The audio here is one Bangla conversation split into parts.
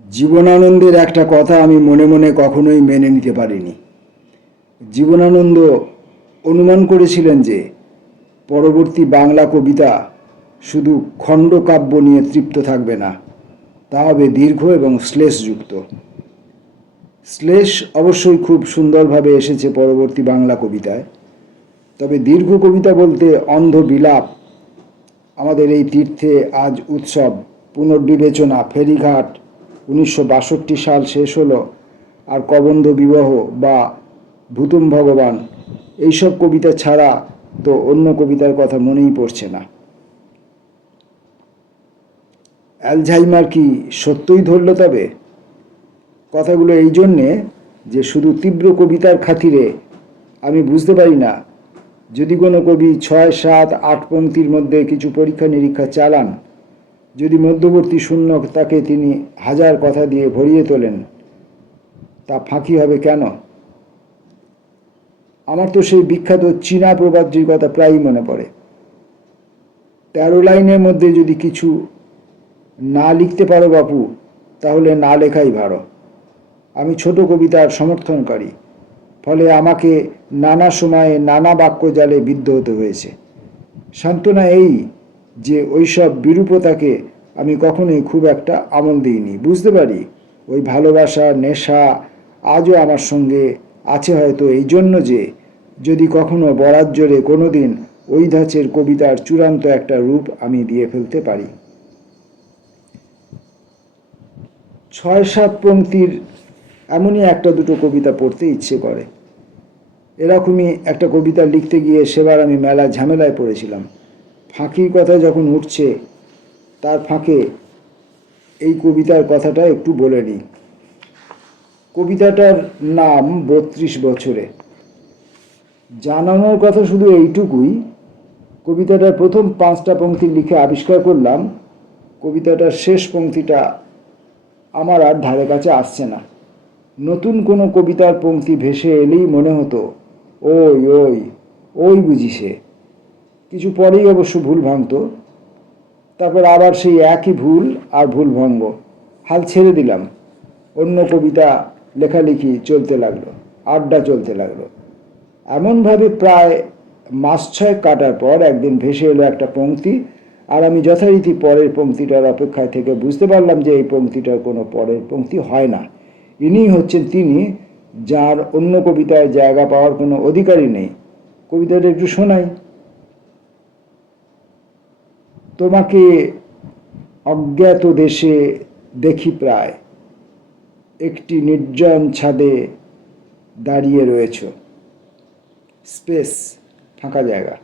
জীবনানন্দের একটা কথা আমি মনে মনে কখনোই মেনে নিতে পারিনি। জীবনানন্দ অনুমান করেছিলেন যে পরবর্তী বাংলা কবিতা শুধু খণ্ডকাব্য নিয়ে তৃপ্ত থাকবে না, তা হবে দীর্ঘ এবং শ্লেষযুক্ত। শ্লেষ অবশ্যই খুব সুন্দরভাবে এসেছে পরবর্তী বাংলা কবিতায়, তবে দীর্ঘ কবিতা বলতে অন্ধ বিলাপ, আমাদের এই তীর্থে আজ উৎসব, পুনর্বিবেচনা, ফেরিঘাট, 1962 সাল শেষ হলো, আর কবন্ধ বিবাহ বা ভূতুম ভগবান, এইসব কবিতা ছাড়া তো অন্য কবিতার কথা মনেই পড়ছে না। অ্যালঝাইমার কি সত্যই ধরল তবে? কথাগুলো এই জন্যে যে শুধু তীব্র কবিতার খাতিরে আমি বুঝতে পারি না, যদি কোনো কবি 6, 7, 8 পংক্তির মধ্যে কিছু পরীক্ষা নিরীক্ষা চালান, যদি মধ্যবর্তী শূন্যতাকে তিনি হাজার কথা দিয়ে ভরিয়ে তোলেন, তা ফাঁকি হবে কেন? আমার তো সেই বিখ্যাত চীনা প্রবাদটির কথা প্রায়ই মনে পড়ে, 13 লাইনের মধ্যে যদি কিছু না লিখতে পারো বাপু, তাহলে না লেখাই ভালো। আমি ছোট কবিতার সমর্থনকারী, ফলে আমাকে নানা সময়ে নানা বাক্যজালে বিদ্ধ হতে হয়েছে। সান্ত্বনা এই যে ওইসব বিরূপতাকে আমি কখনোই খুব একটা আমল দিইনি। বুঝতে পারি ওই ভালোবাসা, নেশা আজও আমার সঙ্গে আছে, হয়তো এই জন্য যে যদি কখনো বরাত জোরে কোনো দিন ওই ধাঁচের কবিতার চূড়ান্ত একটা রূপ আমি দিয়ে ফেলতে পারি। 6-7 পংক্তির এমনই একটা দুটো কবিতা পড়তে ইচ্ছে করে। এরকমই একটা কবিতা লিখতে গিয়ে সেবার আমি মেলা ঝামেলায় পড়েছিলাম। ফাঁকির কথা যখন উঠছে, তার ফাঁকে এই কবিতার কথাটা একটু বলে নিই। কবিতাটার নাম 32 বছরে। জানানোর কথা শুধু এইটুকুই, কবিতাটার প্রথম 5টা পংক্তি লিখে আবিষ্কার করলাম কবিতাটার শেষ পংক্তিটা আমার আর ধারে কাছে আসছে না। নতুন কোনো কবিতার পংক্তি ভেসে এলেই মনে হতো ওই ওই ওই বুঝি সে। কিছু পরেই অবশ্য ভুল ভাঙত, তারপর আবার সেই একই ভুল আর ভুলভঙ্গ। হাল ছেড়ে দিলাম, অন্য কবিতা লেখালেখি চলতে লাগলো, আড্ডা চলতে লাগলো। এমনভাবে প্রায় মাস 6 কাটার পর একদিন ভেসে এলো একটা পংক্তি, আর আমি যথারীতি পরের পংক্তিটার অপেক্ষায় থেকে বুঝতে পারলাম যে এই পংক্তিটার কোনো পরের পংক্তি হয় না। ইনিই হচ্ছেন তিনি যার অন্য কবিতায় জায়গা পাওয়ার কোনো অধিকারই নেই। কবিতাটা একটু শোনাই। তোমাকে অজ্ঞাত দেশে দেখি প্রায়, একটি নির্জন ছাদে দাঁড়িয়ে রয়েছ। স্পেস, ফাঁকা জায়গা।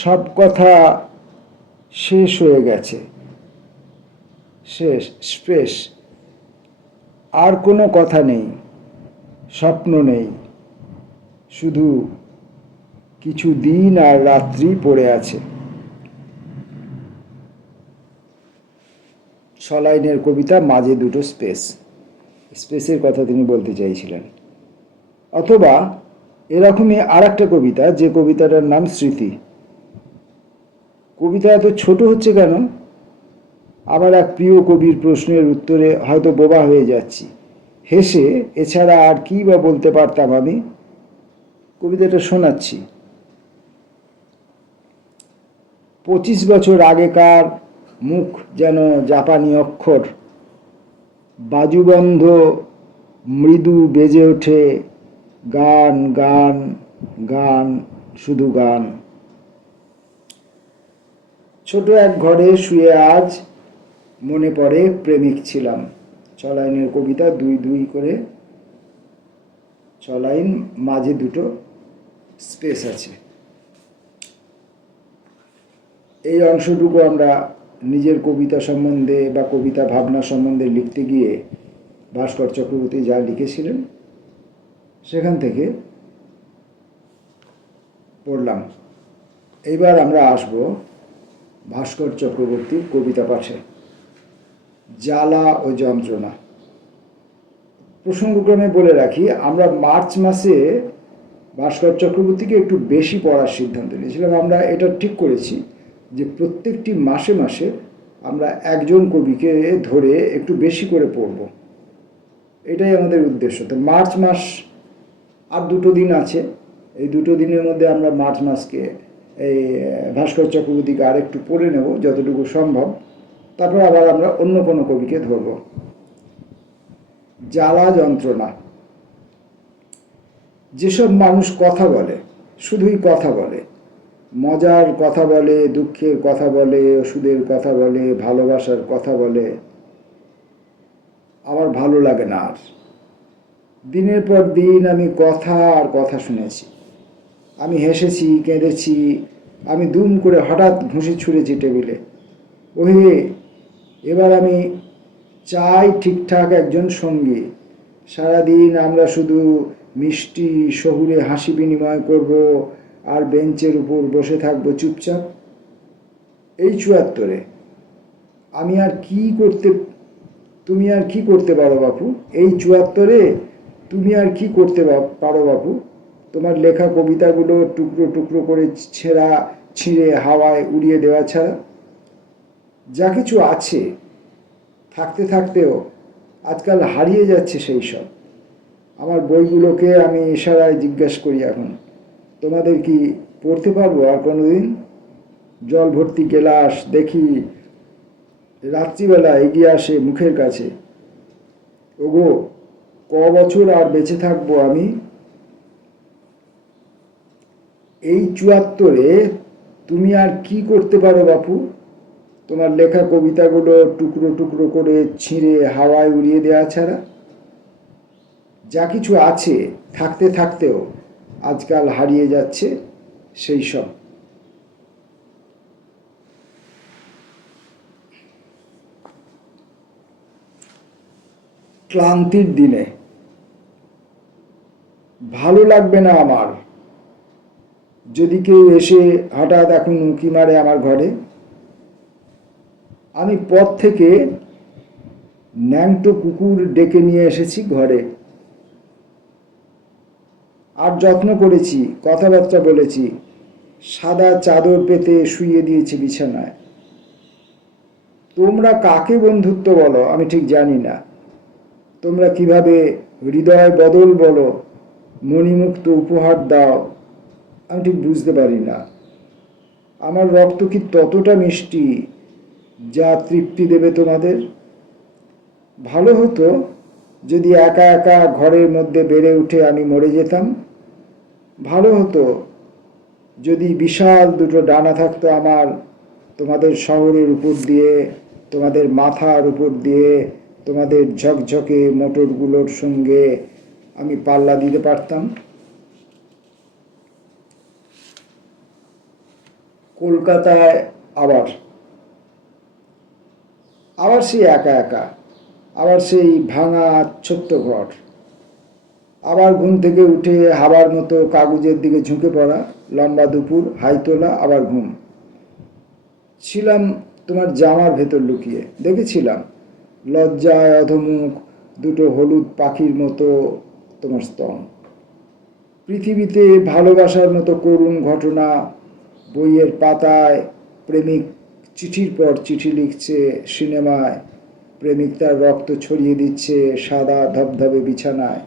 সব কথা শেষ হয়ে গেছে, শেষ, স্পেস। আর কোনো কথা নেই, স্বপ্ন নেই, শুধু কিছু দিন আর রাত্রি পড়ে আছে। 6 লাইনের কবিতা, মাঝে দুটো স্পেস। স্পেসের কথা তিনি বলতে চাইছিলেন। অথবা এরকমই আর একটা কবিতা, যে কবিতাটার নাম স্মৃতি। কবিতা এত ছোট হচ্ছে কেন? আমার এক প্রিয় কবির প্রশ্নের উত্তরে হয়তো বোবা হয়ে যাচ্ছি, হেসে। এছাড়া আর কি বা বলতে পারতাম আমি? কবিতাটা শোনাচ্ছি। 25 বছর আগেকার মুখ যেন জাপানি অক্ষর, বাজুবন্ধ মৃদু বেজে ওঠে গান গান গান, শুধু গান। ছোট এক ঘরে শুয়ে আজ মনে পড়ে প্রেমিক ছিলাম। 6 লাইনের কবিতা, 2-2 করে 6 লাইন, মাঝে দুটো স্পেস আছে। এই অংশটুকু আমরা নিজের কবিতা সম্বন্ধে বা কবিতা ভাবনা সম্বন্ধে লিখতে গিয়ে ভাস্কর চক্রবর্তী যা লিখেছিলেন সেখান থেকে পড়লাম। এইবার আমরা আসব ভাস্কর চক্রবর্তীর কবিতা পাঠে। জ্বালা ও যন্ত্রণা। প্রসঙ্গক্রমে বলে রাখি, আমরা মার্চ মাসে ভাস্কর চক্রবর্তীকে একটু বেশি পড়ার সিদ্ধান্ত নিয়েছিলাম। আমরা এটা ঠিক করেছি যে প্রত্যেকটি মাসে মাসে আমরা একজন কবিকে ধরে একটু বেশি করে পড়ব, এটাই আমাদের উদ্দেশ্য। তো মার্চ মাস আর 2 দিন আছে, এই 2 দিনের মধ্যে আমরা মার্চ মাসকে এই ভাস্কর চক্রবর্তীকে আরেকটু পড়ে নেব যতটুকু সম্ভব, তারপর আবার আমরা অন্য কোনো কবিকে ধরব। জ্বালা যন্ত্রণা। যেসব মানুষ কথা বলে, শুধুই কথা বলে, মজার কথা বলে, দুঃখের কথা বলে, ওষুধের কথা বলে, ভালোবাসার কথা বলে, আমার ভালো লাগে না আর। দিনের পর দিন আমি কথা আর কথা শুনেছি, আমি হেসেছি, কেঁদেছি, আমি দুম করে হঠাৎ ঘুষি ছুঁড়েছি টেবিলে। ওহে, এবার আমি চাই ঠিকঠাক একজন সঙ্গী। সারাদিন আমরা শুধু মিষ্টি শহুরে হাসি বিনিময় করব আর বেঞ্চের উপর বসে থাকবো চুপচাপ। এই 74-এ আমি আর কি করতে, তুমি আর কি করতে পারো বাপু? এই 74-এ তুমি আর কি করতে পারো বাপু? তোমার লেখা কবিতাগুলো টুকরো টুকরো করে ছিঁড়ে হাওয়ায় উড়িয়ে দেওয়া ছাড়া। যা কিছু আছে, থাকতে থাকতেও আজকাল হারিয়ে যাচ্ছে সেই সব। আমার বইগুলোকে আমি ইশারায় জিজ্ঞাসা করি এখন, তোমাদের কি পড়তে পারবো আর কোনোদিন? জল ভর্তি গেলাস দেখি রাত্রিবেলা এগিয়ে আসে মুখের কাছে। ওগো, ক বছর আর বেঁচে থাকবো আমি? এই 74-এ তুমি আর কি করতে পারো বাপু? তোমার লেখা কবিতাগুলো টুকরো টুকরো করে ছিঁড়ে হাওয়ায় উড়িয়ে দেওয়া ছাড়া। যা কিছু আছে, থাকতে থাকতেও আজকাল হারিয়ে যাচ্ছে সেই সব। ক্লান্তির দিনে। ভালো লাগবে না আমার যদি কেউ এসে হঠাৎ এখন উঁকি মারে আমার ঘরে। আমি পথ থেকে ন্যাংটো কুকুর ডেকে নিয়ে এসেছি ঘরে, আর যত্ন করেছি, কথাবার্তা বলেছি, সাদা চাদর পেতে শুইয়ে দিয়েছি বিছানায়। তোমরা কাকে বন্ধুত্ব বলো আমি ঠিক জানি না, তোমরা কিভাবে হৃদয় বদল বলো, মণিমুক্ত উপহার দাও, আমি ঠিক বুঝতে পারি না। আমার রক্ত কি ততটা মিষ্টি যা তৃপ্তি দেবে তোমাদের? ভালো হতো যদি একা একা ঘরের মধ্যে বেড়ে উঠে আমি মরে যেতাম। ভালো হতো যদি বিশাল দুটো ডানা থাকতো আমার, তোমাদের শহরের উপর দিয়ে, তোমাদের মাথার উপর দিয়ে, তোমাদের ঝকঝকে মোটরগুলোর সঙ্গে আমি পাল্লা দিতে পারতাম। কলকাতায় আবার আবার সেই একা একা, আবার সেই ভাঙা ছোট্ট ঘর, আবার ঘুম থেকে উঠে হাওয়ার মতো কাগজের দিকে ঝুঁকে পড়া, লম্বা দুপুর, হাই তোলা, আবার ঘুম। ছিলাম তোমার জামার ভেতর লুকিয়ে, দেখেছিলাম লজ্জায় অধমুখ দুটো হলুদ পাখির মতো তোমার স্তন। পৃথিবীতে ভালোবাসার মতো করুণ ঘটনা, বইয়ের পাতায় প্রেমিক চিঠির পর চিঠি লিখছে, সিনেমায় প্রেমিক তার রক্ত ছড়িয়ে দিচ্ছে সাদা ধবধবে বিছানায়।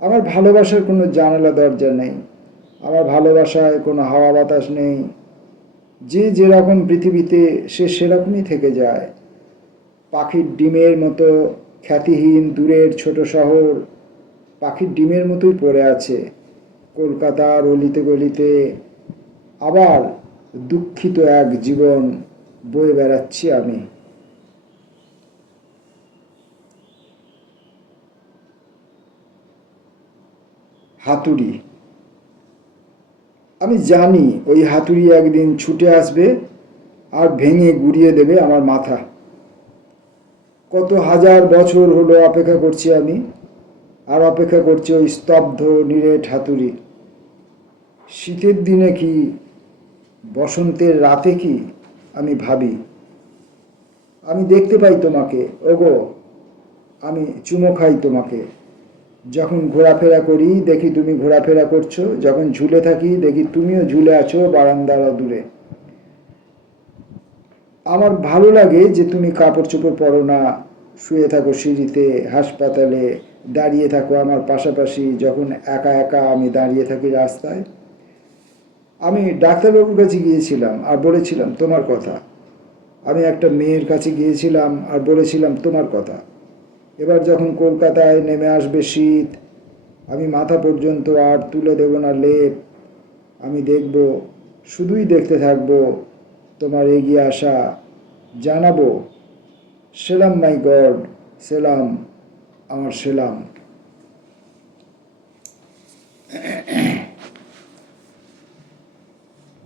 আমার ভালোবাসার কোনো জানালা দরজা নেই, আমার ভালোবাসায় কোনো হাওয়া বাতাস নেই। যে যেরকম পৃথিবীতে সে সেরকমই থেকে যায়। পাখির ডিমের মতো খ্যাতিহীন দূরের ছোট শহর পাখির ডিমের মতোই পড়ে আছে কলকাতার অলিতে গলিতে। আবার দুঃখিত এক জীবন বয়ে বেড়াচ্ছি আমি। হাতুড়ি। আমি জানি ওই হাতুড়ি একদিন ছুটে আসবে আর ভেঙে গুড়িয়ে দেবে আমার মাথা। কত হাজার বছর হলো অপেক্ষা করছি আমি, আর অপেক্ষা করছি ওই স্তব্ধ নিরেট হাতুড়ি। শীতের দিনে কি, বসন্তের রাতে কি আমি ভাবি, আমি দেখতে পাই তোমাকে, ওগো আমি চুমো খাই তোমাকে। যখন ঘোরাফেরা করি দেখি তুমি ঘোরাফেরা করছো, যখন ঝুলে থাকি দেখি তুমিও ঝুলে আছো বারান্দার দূরে। আমার ভালো লাগে যে তুমি কাপড় চোপড় পরো না, শুয়ে থাকো সিঁড়িতে, হাসপাতালে দাঁড়িয়ে থাকো আমার পাশাপাশি, যখন একা একা আমি দাঁড়িয়ে থাকি রাস্তায়। আমি ডাক্তারবাবুর কাছে গিয়েছিলাম আর বলেছিলাম তোমার কথা। আমি একটা মেয়ের কাছে গিয়েছিলাম আর বলেছিলাম তোমার কথা। এবার যখন কলকাতায় নেমে আসবে শীত, আমি মাথা পর্যন্ত আর তুলে দেব না লেপ। আমি দেখব, শুধুই দেখতে থাকবো তোমার এগিয়ে আসা, জানাবো সেলাম মাই গড, সেলাম, আমার সেলাম।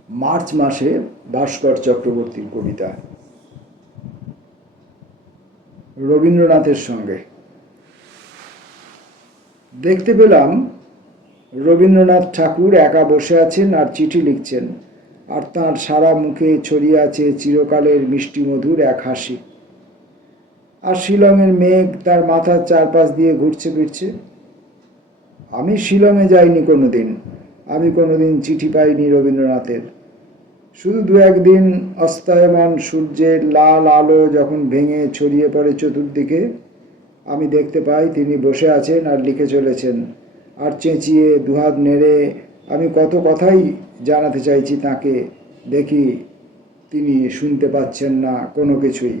মার্চ মাসে ভাস্কর চক্রবর্তীর কবিতা, রবীন্দ্রনাথের সঙ্গে। দেখতে পেলাম রবীন্দ্রনাথ ঠাকুর একা বসে আছেন আর চিঠি লিখছেন, আর তাঁর সারা মুখে ছড়িয়ে আছে চিরকালের মিষ্টি মধুর এক হাসি। আর শিলংয়ের মেঘ তার মাথার চারপাশ দিয়ে ঘুরছে ফিরছে। আমি শিলংয়ে যাইনি কোনোদিন, আমি কোনোদিন চিঠি পাইনি রবীন্দ্রনাথের। শুধু দু একদিন অস্তায়মান সূর্যের লাল আলো যখন ভেঙে ছড়িয়ে পড়ে চতুর্দিকে, আমি দেখতে পাই তিনি বসে আছেন আর লিখে চলেছেন। আর চেঁচিয়ে দুহাত নেড়ে আমি কত কথাই জানাতে চাইছি তাকে, দেখি তিনি শুনতে পাচ্ছেন না কোনো কিছুই।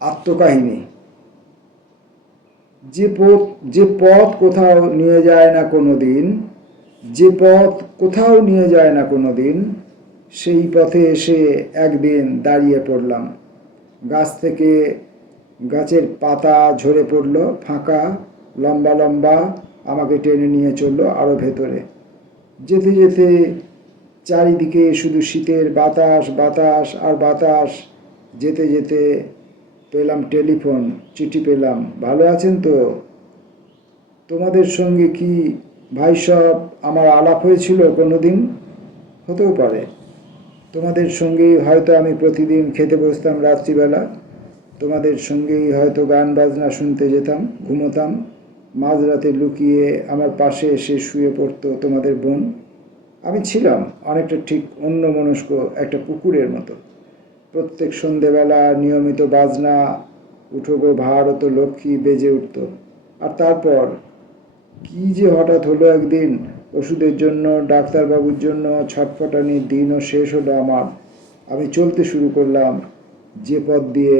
আত্মকাহিনী। যে পথ কোথাও নিয়ে যায় না কোনো দিন, যে পথ কোথাও নিয়ে যায় না কোনো দিন, সেই পথে এসে একদিন দাঁড়িয়ে পড়লাম। গাছ থেকে গাছের পাতা ঝরে পড়ল, ফাঁকা, লম্বা লম্বা, আমাকে টেনে নিয়ে চললো আরও ভেতরে। যেতে যেতে চারিদিকে শুধু শীতের বাতাস, বাতাস আর বাতাস। যেতে যেতে পেলাম টেলিফোন, চিঠি পেলাম। ভালো আছেন তো? তোমাদের সঙ্গে কি ভাই সব আমার আলাপ হয়েছিল কোনো দিন? হতেও পারে। তোমাদের সঙ্গেই হয়তো আমি প্রতিদিন খেতে বসতাম রাত্রিবেলা, তোমাদের সঙ্গেই হয়তো গান বাজনা শুনতে যেতাম, ঘুমোতাম। মাঝরাতে লুকিয়ে আমার পাশে এসে শুয়ে পড়তো তোমাদের বোন। আমি ছিলাম অনেকটা ঠিক অন্যমনস্ক একটা কুকুরের মতো। প্রত্যেক সন্ধেবেলা নিয়মিত বাজনা, উঠো গো ভারত লক্ষ্মী বেজে উঠত। আর তারপর কি যে হঠাৎ হলো একদিন, ওষুধের জন্য, ডাক্তারবাবুর জন্য ছটফটানির দিনও শেষ হলো আমার। আমি চলতে শুরু করলাম যে পথ দিয়ে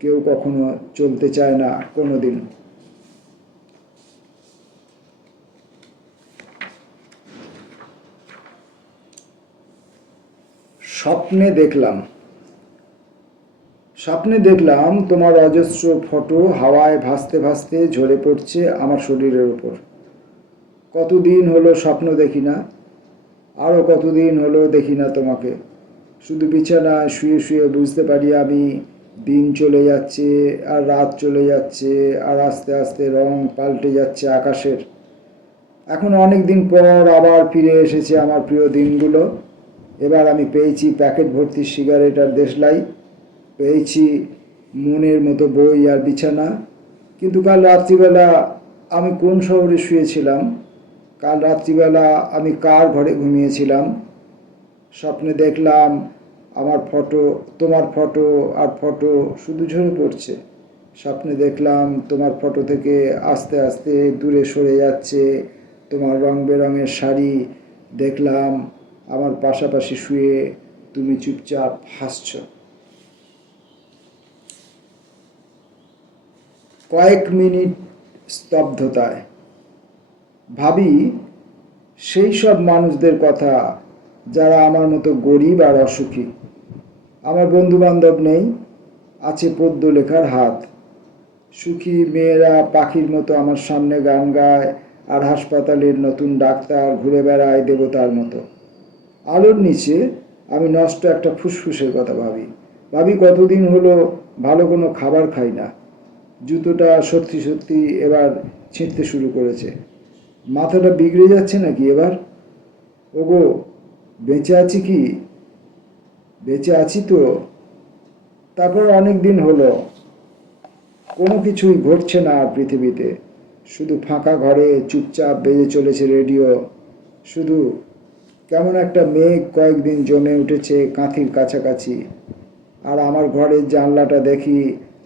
কেউ কখনো চলতে চায় না কোনো দিন। স্বপ্নে দেখলাম তোমার অজস্র ফটো হাওয়ায় ভাসতে ভাসতে ঝরে পড়ছে আমার শরীরের ওপর। কতদিন হলো স্বপ্ন দেখি না, আরও কতদিন হলো দেখি না তোমাকে। শুধু বিছানায় শুয়ে শুয়ে বুঝতে পারি আমি, দিন চলে যাচ্ছে আর রাত চলে যাচ্ছে, আর আস্তে আস্তে রং পাল্টে যাচ্ছে আকাশের। এখন অনেক দিন পর আবার ফিরে এসেছে আমার প্রিয় দিনগুলো। এবার আমি পেয়েছি প্যাকেট ভর্তি সিগারেট আর দেশলাই, পেয়েছি মনের মতো বই আর বিছানা। কিন্তু কাল রাত্রিবেলা আমি কোন শহরে শুয়েছিলাম? কাল রাত্রিবেলা আমি কার ঘরে ঘুমিয়েছিলাম? স্বপ্নে দেখলাম আমার ফটো, তোমার ফটো আর ফটো শুধু ঝরে পড়ছে। স্বপ্নে দেখলাম তোমার ফটো থেকে আস্তে আস্তে দূরে সরে যাচ্ছে তোমার রং বেরঙের শাড়ি। দেখলাম আমার পাশাপাশি শুয়ে তুমি চুপচাপ হাসছ। কয়েক মিনিট স্তব্ধতায় ভাবি সেই সব মানুষদের কথা যারা আমার মতো গরিব আর অসুখী। আমার বন্ধু বান্ধব নেই, আছে পদ্য লেখার হাত। সুখী মেয়েরা পাখির মতো আমার সামনে গান গায়, আর হাসপাতালের নতুন ডাক্তার ঘুরে বেড়ায় দেবতার মতো। আলোর নিচে আমি নষ্ট একটা ফুসফুসের কথা ভাবি কতদিন হলো ভালো কোনো খাবার খাই না। জুতোটা সত্যি সত্যি এবার ছিঁড়তে শুরু করেছে। মাথাটা বিগড়ে যাচ্ছে নাকি এবার? ওগো, বেঁচে আছি কি? বেঁচে আছি তো। তারপর অনেক দিন হলো কোনো কিছুই ঘটছে না আর পৃথিবীতে। শুধু ফাঁকা ঘরে চুপচাপ বেজে চলেছে রেডিও। শুধু কেমন একটা মেঘ কয়েকদিন জমে উঠেছে কাঁথির কাছাকাছি, আর আমার ঘরের জানলাটা দেখি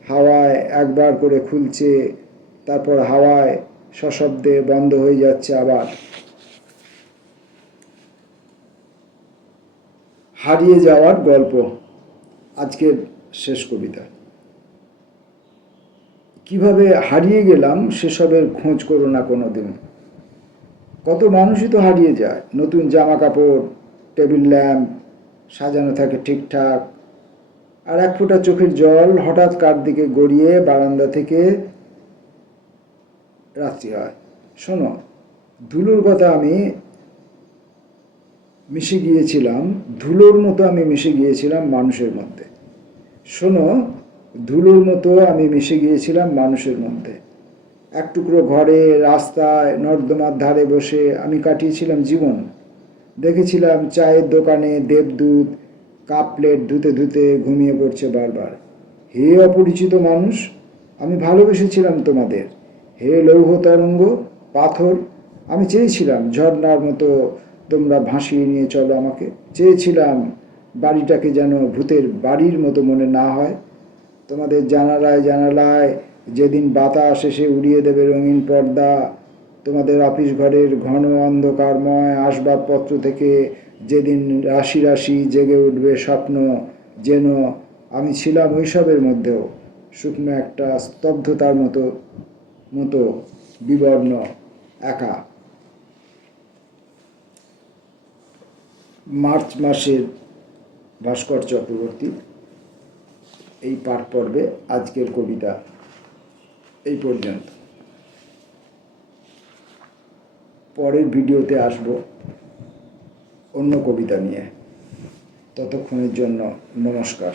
হাওয়ায় একবার করে খুলছে, তারপর হাওয়ায় সশব্দে বন্ধ হয়ে যাচ্ছে আবার। হারিয়ে যাওয়ার গল্প, আজকের শেষ কবিতা। কিভাবে হারিয়ে গেলাম সেসবের খোঁজ করো না কোনো দিন। কত মানুষই তো হারিয়ে যায়। নতুন জামা কাপড়, টেবিল ল্যাম্প সাজানো থাকে ঠিকঠাক, আর এক ফোঁটা চোখের জল হঠাৎ কার দিকে গড়িয়ে বারান্দা থেকে রাত্রি হয়। শোনো, ধুলোর কথা আমি মিশে গিয়েছিলাম, ধুলোর মতো আমি মিশে গিয়েছিলাম মানুষের মধ্যে। শোনো, ধুলোর মতো আমি মিশে গিয়েছিলাম মানুষের মধ্যে। এক টুকরো ঘরে, রাস্তায়, নর্দমার ধারে বসে আমি কাটিয়েছিলাম জীবন। দেখেছিলাম চায়ের দোকানে দেবদূত কাপ প্লেট ধুতে ধুতে ঘুমিয়ে পড়ছে বারবার। হে অপরিচিত মানুষ, আমি ভালোবেসেছিলাম তোমাদের। হে লৌহ তরঙ্গ, পাথর, আমি চেয়েছিলাম ঝর্ণার মতো তোমরা ভাসিয়ে নিয়ে চলো আমাকে। চেয়েছিলাম বাড়িটাকে যেন ভূতের বাড়ির মতো মনে না হয়। তোমাদের জানালায় জানালায় যেদিন বাতাস এসে উড়িয়ে দেবে রঙিন পর্দা, তোমাদের অফিস ঘরের ঘন অন্ধকারময় আসবাবপত্র থেকে যেদিন রাশি রাশি জেগে উঠবে স্বপ্ন, যেন আমি ছিলাম ওইসবের মধ্যেও শুকনো একটা স্তব্ধতার মতো মতো বিবর্ণ, একা। মার্চ মাসের ভাস্কর চক্রবর্তী। এই পাঠ পর্বে আজকের কবিতা এই পর্যন্ত। পরের ভিডিওতে আসব অন্য কবিতা নিয়ে। ততক্ষণের জন্য নমস্কার।